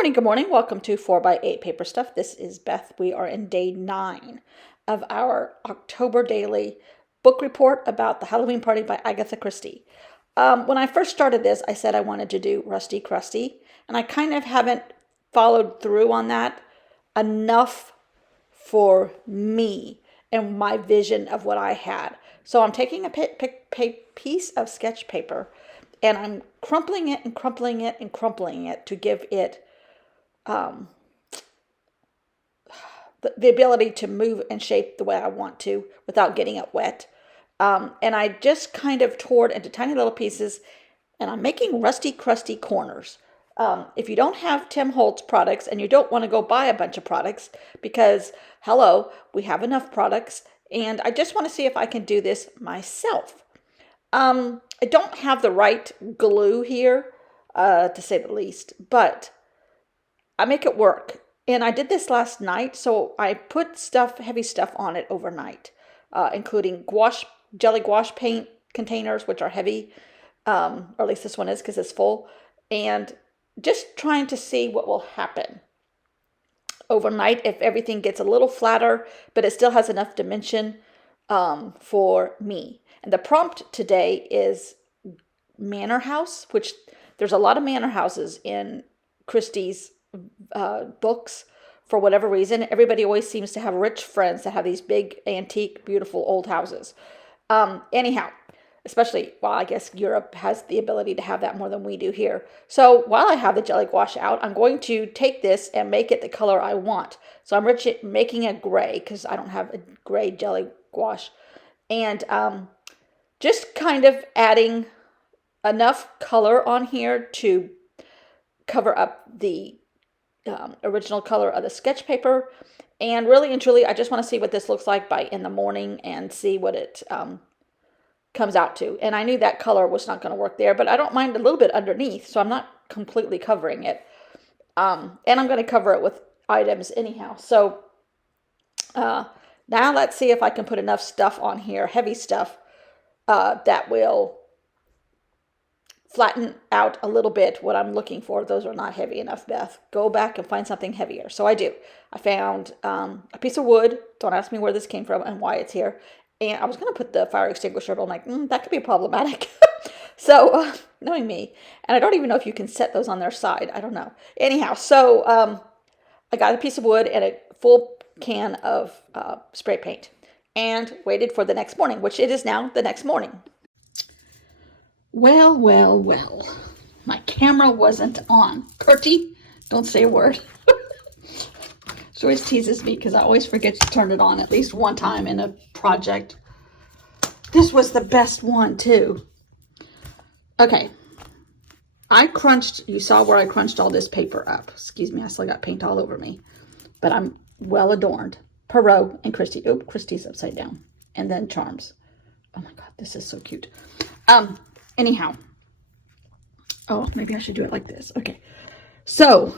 Good morning. Welcome to 4x8 Paper Stuff. This is Beth. We are in day 9 of our October daily book report about The Halloween Party by Agatha Christie. When I first started this, I said I wanted to do Rusty Krusty, and I kind of haven't followed through on that enough for me and my vision of what I had. So I'm taking a piece of sketch paper and I'm crumpling it and crumpling it and crumpling it to give it the ability to move and shape the way I want to without getting it wet. And I just kind of tore it into tiny little pieces, and I'm making Rusty Krusty corners. If you don't have Tim Holtz products and you don't want to go buy a bunch of products, because, hello, we have enough products, and I just want to see if I can do this myself. I don't have the right glue here, to say the least, but I make it work. And I did this last night, so I put heavy stuff on it overnight, including jelly gouache paint containers, which are heavy, or at least this one is because it's full, and just trying to see what will happen overnight if everything gets a little flatter, but it still has enough dimension for me. And the prompt today is manor house, which there's a lot of manor houses in Christie's books. For whatever reason, everybody always seems to have rich friends that have these big, antique, beautiful old houses. Anyhow, especially, well, I guess Europe has the ability to have that more than we do here. So while I have the jelly gouache out, I'm going to take this and make it the color I want. So I'm making a gray because I don't have a gray jelly gouache. And just kind of adding enough color on here to cover up the original color of the sketch paper. And really and truly, I just want to see what this looks like in the morning and see what it comes out to. And I knew that color was not going to work there, but I don't mind a little bit underneath, so I'm not completely covering it. And I'm going to cover it with items anyhow. So now let's see if I can put enough stuff on here, heavy stuff, that will flatten out a little bit what I'm looking for. Those are not heavy enough, Beth. Go back and find something heavier. So I do. I found a piece of wood. Don't ask me where this came from and why it's here. And I was going to put the fire extinguisher, but I'm like, that could be problematic. So, knowing me. And I don't even know if you can set those on their side. I don't know. Anyhow, so I got a piece of wood and a full can of spray paint. And waited for the next morning, which it is now the next morning. Well. My camera wasn't on. Curtie, don't say a word. She always teases me because I always forget to turn it on at least one time in a project. This was the best one, too. Okay. You saw where I crunched all this paper up. Excuse me, I still got paint all over me. But I'm well adorned. Perot and Christie. Oh, Christie's upside down. And then Charms. Oh my God, this is so cute. Anyhow. Oh, maybe I should do it like this. Okay. So,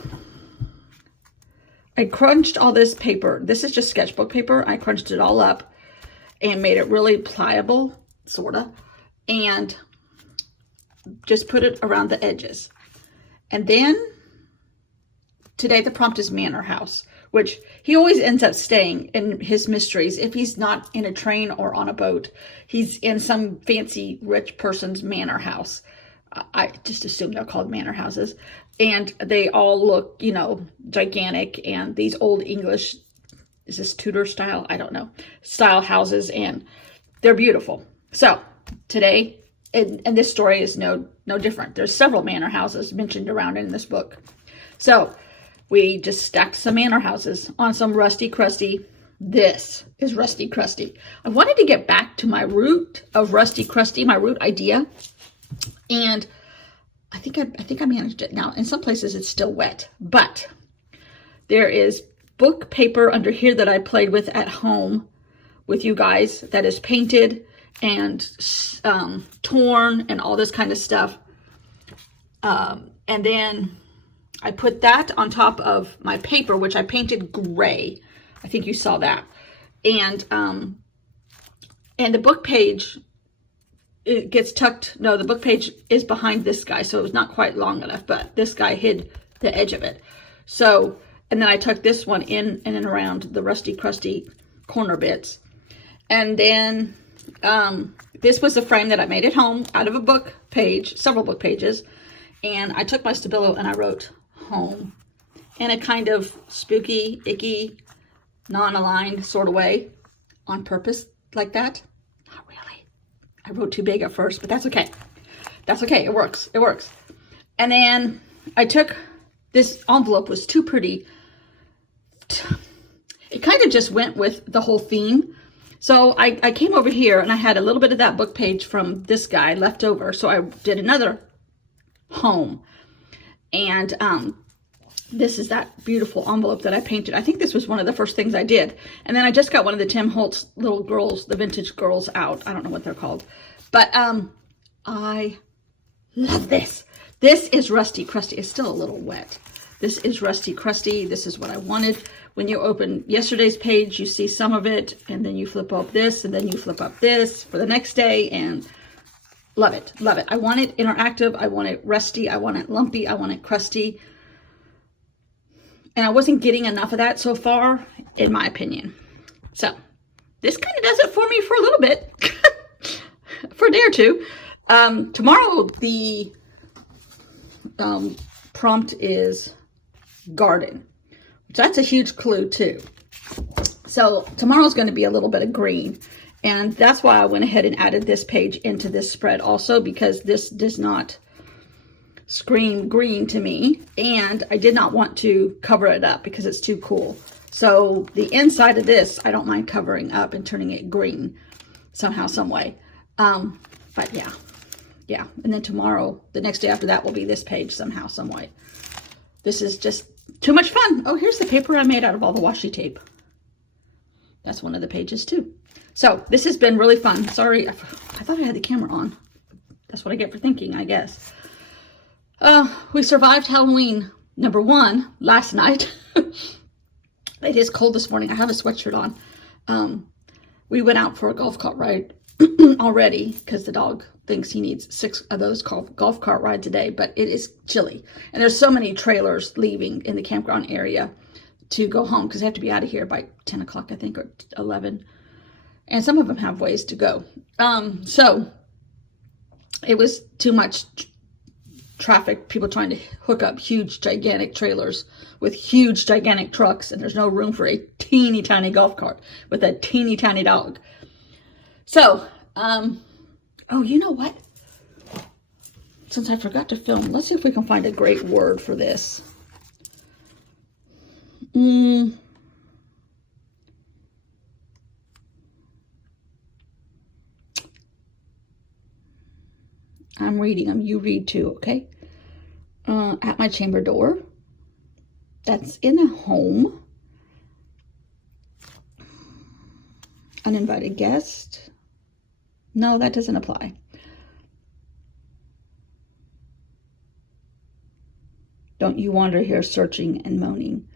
I crunched all this paper. This is just sketchbook paper. I crunched it all up and made it really pliable, sort of. And just put it around the edges. And then, today the prompt is manor house, which he always ends up staying in his mysteries. If he's not in a train or on a boat, he's in some fancy rich person's manor house. I just assume they're called manor houses. And they all look, gigantic. And these old English, is this Tudor style? I don't know. Style houses. And they're beautiful. So today, and this story is no different. There's several manor houses mentioned around in this book. So we just stacked some manor houses on some Rusty Krusty. This is Rusty Krusty. I wanted to get back to my root of Rusty Krusty, my root idea. And I think I managed it. Now, in some places it's still wet, but there is book paper under here that I played with at home with you guys that is painted and torn and all this kind of stuff. And then I put that on top of my paper, which I painted gray. I think you saw that. And the book page, it gets tucked. No, the book page is behind this guy, so it was not quite long enough, but this guy hid the edge of it. So, and then I tucked this one in and around the rusty, crusty corner bits. And then this was the frame that I made at home out of a book page, several book pages. And I took my Stabilo and I wrote home in a kind of spooky, icky, non-aligned sort of way on purpose like that. Not really. I wrote too big at first, but that's okay. That's okay. It works. It works. And then I took this envelope, was too pretty. It kind of just went with the whole theme. So I came over here and I had a little bit of that book page from this guy left over. So I did another home. And this is that beautiful envelope that I painted. I think this was one of the first things I did. And then I just got one of the Tim Holtz little girls, the vintage girls out. I don't know what they're called. But I love this. This is Rusty Crusty. It's still a little wet. This is Rusty Crusty. This is what I wanted. When you open yesterday's page, you see some of it, and then you flip up this, and then you flip up this for the next day, and love it, love it. I want it interactive. I want it rusty. I want it lumpy. I want it crusty. And I wasn't getting enough of that so far, in my opinion. So this kind of does it for me for a little bit, for a day or two. Tomorrow, the prompt is garden. That's a huge clue too. So tomorrow's going to be a little bit of green. And that's why I went ahead and added this page into this spread also, because this does not scream green to me. And I did not want to cover it up because it's too cool. So the inside of this, I don't mind covering up and turning it green somehow, some way. But yeah. Yeah. And then tomorrow, the next day after that will be this page somehow, some way. This is just too much fun. Oh, here's the paper I made out of all the washi tape. That's one of the pages too. So this has been really fun. Sorry, I thought I had the camera on. That's what I get for thinking, I guess. We survived Halloween #1 last night. It is cold this morning. I have a sweatshirt on. We went out for a golf cart ride already because the dog thinks he needs 6 of those golf cart rides a day, but it is chilly. And there's so many trailers leaving in the campground area to go home because they have to be out of here by 10 o'clock, I think, or 11. And some of them have ways to go. So it was too much traffic, people trying to hook up huge, gigantic trailers with huge, gigantic trucks, and there's no room for a teeny tiny golf cart with a teeny tiny dog. So, oh, you know what? Since I forgot to film, let's see if we can find a great word for this. I'm reading them. You read too, okay? At my chamber door. That's in a home. Uninvited guest. No, that doesn't apply. Don't you wander here searching and moaning.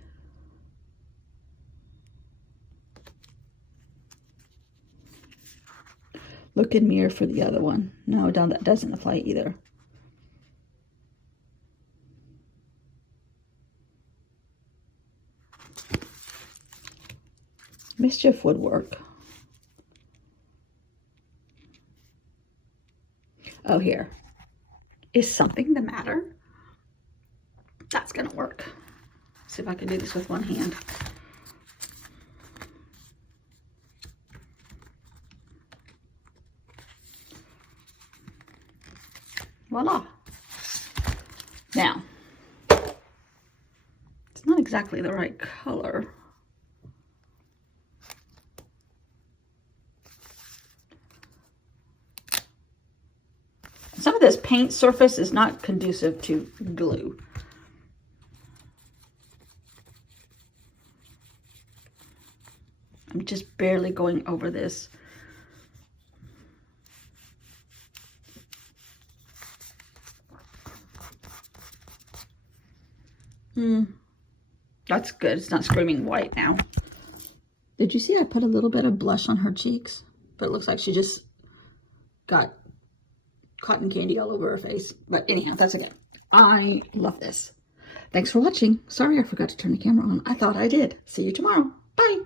Look in mirror for the other one. No, that doesn't apply either. Mischief would work. Oh, here. Is something the matter? That's going to work. See if I can do this with one hand. Voila. Now, it's not exactly the right color. Some of this paint surface is not conducive to glue. I'm just barely going over this. That's good. It's not screaming white now. Did you see I put a little bit of blush on her cheeks? But it looks like she just got cotton candy all over her face. But anyhow, that's okay. I love this. Thanks for watching. Sorry I forgot to turn the camera on. I thought I did. See you tomorrow. Bye.